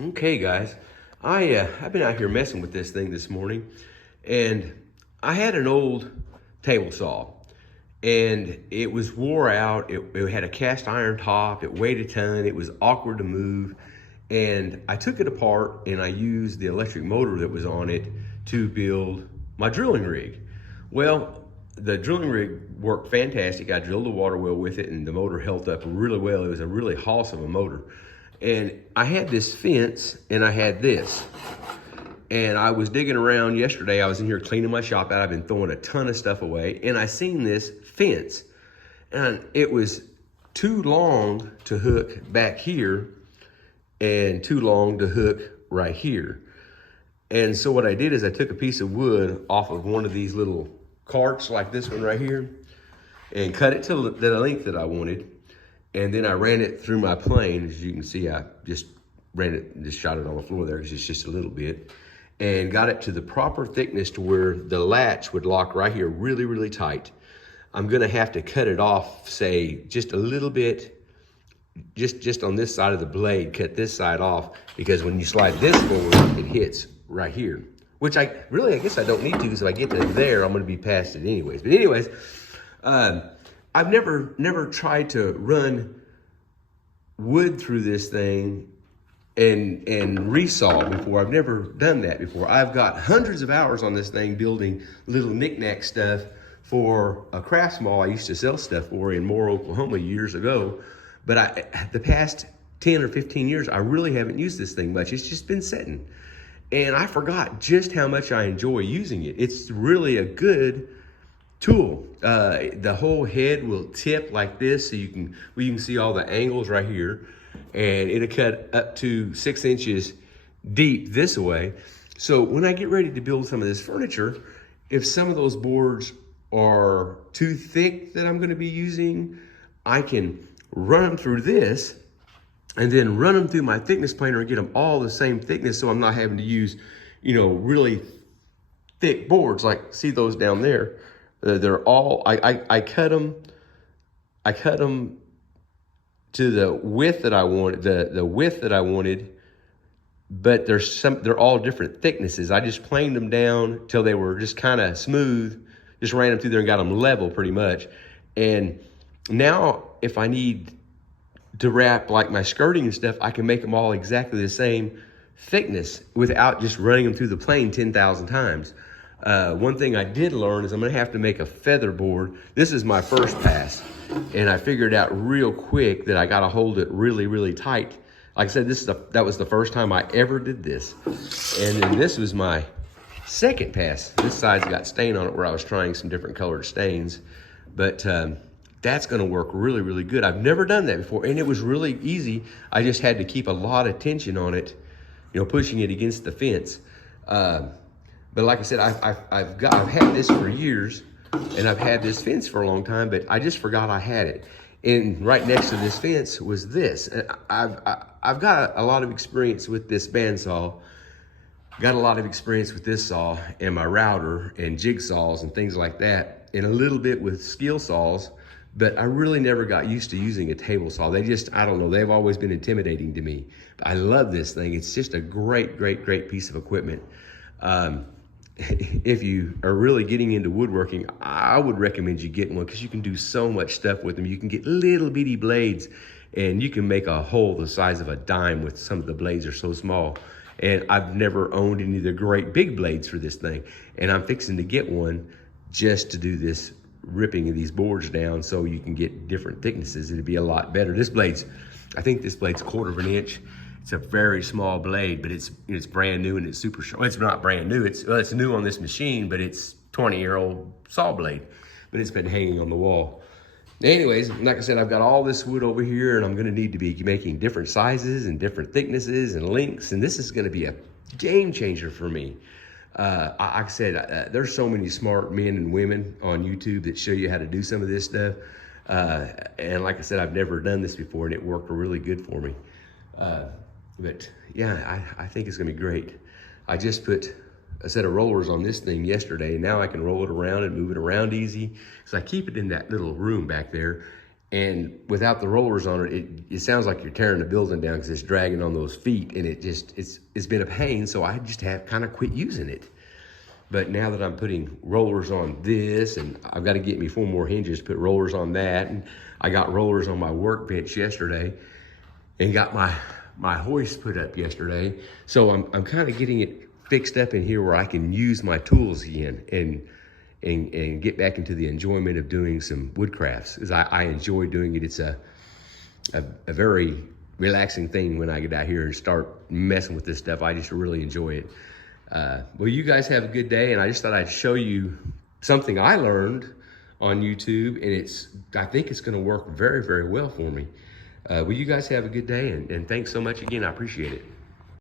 Okay, guys, I've been out here messing with this thing this morning, and I had an old table saw, and it was wore out. It had a cast iron top. It weighed a ton. It was awkward to move, and I took it apart and I used the electric motor that was on it to build my drilling rig. Well, the drilling rig worked fantastic. I drilled a water well with it, and the motor held up really well. It was a really awesome motor. And I had this fence and I had this. And I was digging around yesterday. I was in here cleaning my shop out. I've been throwing a ton of stuff away. And I seen this fence. And it was too long to hook back here and too long to hook right here. And so what I did is I took a piece of wood off of one of these little carts like this one right here and cut it to the length that I wanted. And then I ran it through my plane. As you can see, I just ran it and just shot it on the floor there because it's just a little bit. And got it to the proper thickness to where the latch would lock right here really, really tight. I'm gonna have to cut it off, say, just a little bit, just on this side of the blade, cut this side off, because when you slide this forward, it hits right here. Which I guess I don't need to, because if I get to there, I'm gonna be past it anyways. But anyways, I've never tried to run wood through this thing and resaw before. I've never done that before. I've got hundreds of hours on this thing building little knick-knack stuff for a crafts mall I used to sell stuff for in Moore, Oklahoma years ago. But the past 10 or 15 years, I really haven't used this thing much. It's just been sitting. And I forgot just how much I enjoy using it. It's really a good tool. The whole head will tip like this, so you can see all the angles right here, and it'll cut up to 6 inches deep this way. So when I get ready to build some of this furniture, if some of those boards are too thick that I'm going to be using, I can run them through this and then run them through my thickness planer and get them all the same thickness, so I'm not having to use, really thick boards. Like, see those down there? They're all, I cut them to the width that I wanted, the width that I wanted, but they're all different thicknesses. I just planed them down till they were just kind of smooth, just ran them through there and got them level pretty much. And now if I need to wrap like my skirting and stuff, I can make them all exactly the same thickness without just running them through the plane 10,000 times. One thing I did learn is I'm gonna have to make a feather board. This is my first pass, and I figured out real quick that I gotta hold it really, really tight. Like I said, that was the first time I ever did this. And then this was my second pass. This side's got stain on it where I was trying some different colored stains, but that's gonna work really, really good. I've never done that before, and it was really easy. I just had to keep a lot of tension on it, pushing it against the fence. But like I said, I've had this for years, and I've had this fence for a long time, but I just forgot I had it. And right next to this fence was this. I've got a lot of experience with this bandsaw, got a lot of experience with this saw and my router and jigsaws and things like that, and a little bit with skill saws, but I really never got used to using a table saw. I don't know, they've always been intimidating to me. But I love this thing. It's just a great, great, great piece of equipment. If you are really getting into woodworking, I would recommend you get one, because you can do so much stuff with them. You can get little bitty blades, and you can make a hole the size of a dime with some of the blades are so small. And I've never owned any of the great big blades for this thing, and I'm fixing to get one just to do this ripping of these boards down, so you can get different thicknesses. It'd be a lot better. I think this blade's 1/4 of an inch. It's a very small blade, but it's brand new and it's super sharp. It's not brand new. It's new on this machine, but it's 20-year-old saw blade. But it's been hanging on the wall. Anyways, like I said, I've got all this wood over here, and I'm gonna need to be making different sizes and different thicknesses and lengths, and this is gonna be a game changer for me. Like I said, there's so many smart men and women on YouTube that show you how to do some of this stuff. And like I said, I've never done this before, and it worked really good for me. But yeah, I think it's gonna be great. I just put a set of rollers on this thing yesterday, and now I can roll it around and move it around easy. So I keep it in that little room back there, And without the rollers on it, it sounds like you're tearing the building down because it's dragging on those feet, and it's been a pain. So I just have kind of quit using it. But now that I'm putting rollers on this, and I've got to get me 4 more hinges, put rollers on that, and I got rollers on my workbench yesterday, and got my hoist put up yesterday. So I'm kind of getting it fixed up in here where I can use my tools again and get back into the enjoyment of doing some wood crafts, because I enjoy doing it. It's a very relaxing thing when I get out here and start messing with this stuff. I just really enjoy it. Well, you guys have a good day, and I just thought I'd show you something I learned on YouTube, and I think it's gonna work very, very well for me. Well, you guys have a good day, and thanks so much again. I appreciate it.